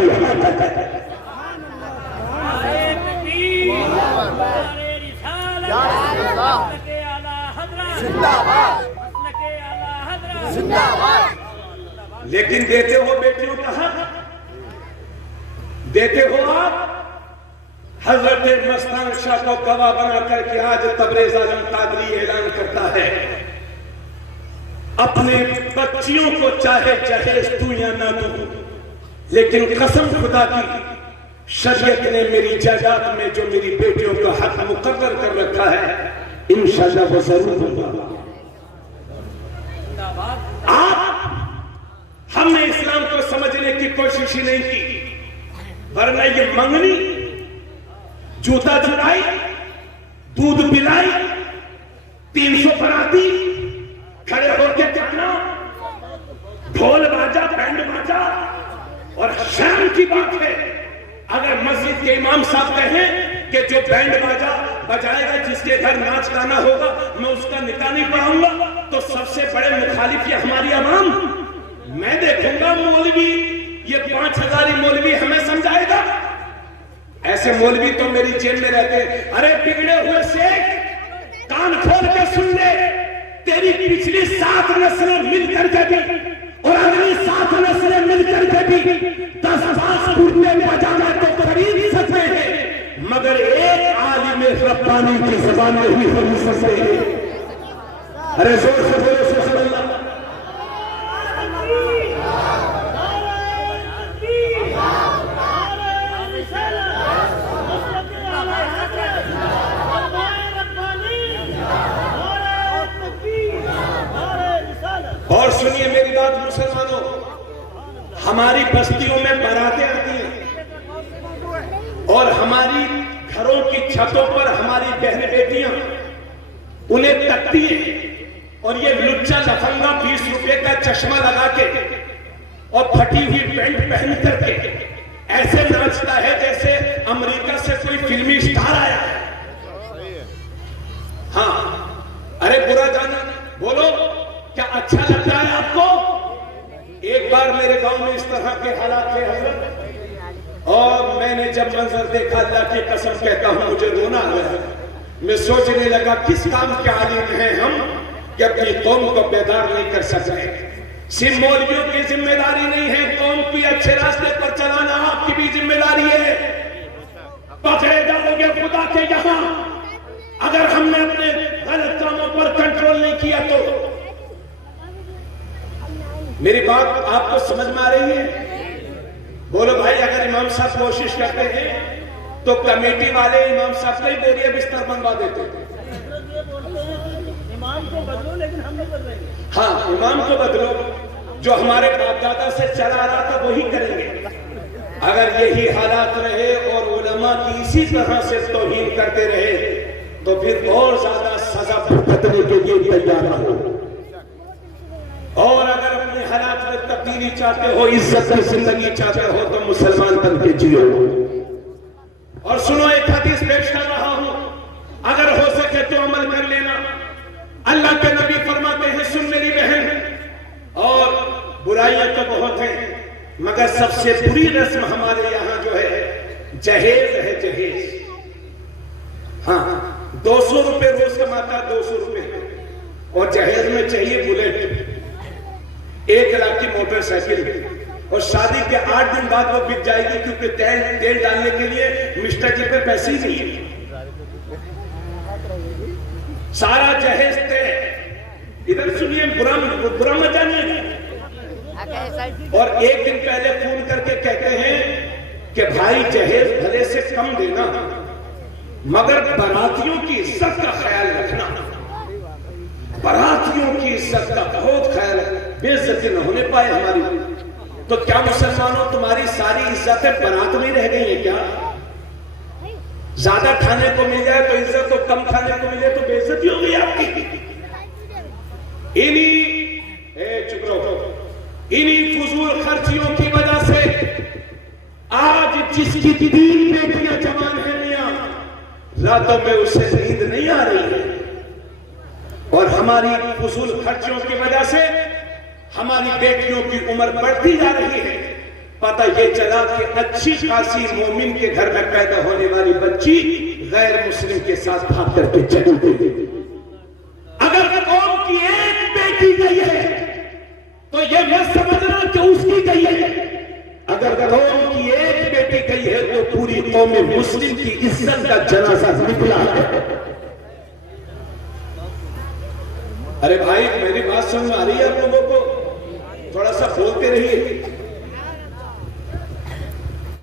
भी यहाँ तक है। लेकिन देते हो बेटियों का हक, देते हो आप हजरत मस्तान शाह को गवाह बना करके आज तबरेज आलम कादरी ऐलान करता है, अपने बच्चियों को चाहे जहेज तू या ना तू, लेकिन कसम खुदा की शरीयत ने मेरी जायदाद में जो मेरी बेटियों का हक मुकर्रर कर रखा है, इंशाअल्लाह वो जरूर दूंगा। आप हमने इस्लाम को समझने की कोशिश ही नहीं की, वरना ये मंगनी, जूता चुराई, दूध पिलाई, 300 बराती खड़े होकर जाना, ढोल बाजा बैंड बाजा, और शर्म की बात है अगर मस्जिद के इमाम साहब कहें कि जो बैंड बाजा बजाएगा जिसके घर नाच गाना होगा मैं उसका निकाह नहीं पढ़ाऊंगा, तो सबसे बड़े मुखालिफ ये हमारी आवाम। मैं देखूंगा मौलवी, ये 5000 मौलवी हमें समझाएगा। ऐसे मौलवी तो मेरी जेब में रहते हैं। अरे बिगड़े हुए शेख, कान खोल के सुन ले, तेरी पिछली 7 नस्लें मिलकर के भी और अगली 7 नस्लें मिलकर के भी 10 कुर्ते बजाना तो खरीद सकते हैं, मगर एक आलिम रब्बानी की ज़बान नहीं खरीद सकते। अरे जोर से बोलो सुभान अल्लाह। और सुनिए मेरी बात मुसलमानों, हमारी बस्तियों में बारातें आती हैं और हमारी घरों की छतों पर हमारी बहन बेटियां उन्हें तकती हैं और ये लुच्चा लफंगा 20 रुपए का चश्मा लगा के और फटी हुई पैंट पहन करके ऐसे नाचता है जैसे अमेरिका से कोई फिल्मी स्टार आया है। हाँ, अरे बुरा जाना, बोलो क्या अच्छा लगता है आपको? एक बार मेरे गांव में इस तरह के हालात थे हजरत, और मैंने जब मंजर देखा, अल्लाह की कसम कहता हूं मुझे रोना आ गया। मैं सोचने लगा किस काम के आलिम हैं हम कि अपनी कौम को बेदार नहीं कर सकते। सिर्फ मौलवियों की जिम्मेदारी नहीं है, कौम की अच्छे रास्ते पर चलाना आपकी भी जिम्मेदारी है। पकड़े जाओगे खुदा के यहां अगर हमने अपने गलत कामों पर कंट्रोल नहीं किया तो। मेरी बात आपको समझ में आ रही है? बोलो भाई, अगर इमाम साहब कोशिश करते हैं तो कमेटी वाले इमाम साहब के बोरिया बिस्तर बनवा देते हैं। इमाम को बदलो, लेकिन हम नहीं बदलेंगे। हाँ, इमाम को बदलो, जो हमारे बाप दादा से चला आ रहा था वही करेंगे। अगर यही हालात रहे और उलमा की इसी तरह से तौहीन करते रहे तो फिर और ज्यादा सजा भुगतने के लिए तैयार रहो। और अगर अपने हालात में तब्दीली चाहते हो, इज्जत की जिंदगी चाहते हो तो मुसलमान बन के जियो। और सुनो, एक हदीस पेश कर रहा हूं, अगर हो सके तो अमल कर लेना। अल्लाह के नबी फरमाते हैं, सुन मेरी बहन, और बुराइयां तो बहुत हैं मगर सबसे बुरी रस्म हमारे यहाँ जो है जहेज है, जहेज। हाँ, 200 रुपए रोज कमाता, 200 रुपए, और जहेज में चाहिए बुलेट, 1 लाख की मोटरसाइकिल, और शादी के 8 दिन बाद वो बिक जाएगी क्योंकि तेल डालने के लिए मिस्टर जी पे पैसे ही नहीं है। सारा जहेज तय। इधर सुनिए, बुरा मत जानिए। और एक दिन पहले फोन करके कहते हैं कि भाई जहेज भले से कम देना मगर बारातियों की इज्जत का ख्याल रखना, बारातियों की इज्जत का बहुत ख्याल, बेइज्जती न होने पाए हमारी। तो क्या मुसलमानों, तुम्हारी सारी इज्जतें बारात में रह गई है क्या? ज्यादा खाने को मिल जाए तो इज्जत, तो कम खाने को मिले तो बेइज्जती हो गई आपकी। चुप रहो, इन्हीं फजूल खर्चियों की वजह से आज जिसकी 3 बेटियां जवान है मियां, रातों में उसे नींद नहीं आ रही है। और हमारी फजूल खर्चियों की वजह से हमारी बेटियों की उम्र बढ़ती जा रही है। पता ये चला कि अच्छी खासी मोमिन के घर में पैदा होने वाली बच्ची गैर मुस्लिम के साथ भाग करके चली गई। अगर कौम की एक बेटी गई है तो ये मत समझना कि उसकी गई है। अगर कौम की एक बेटी गई है तो पूरी कौम मुस्लिम की इज्जत का जनाजा निकला है। अरे भाई मेरी बात समझ में आ रही है आप लोगों को? थोड़ा सा बोलते रहिए।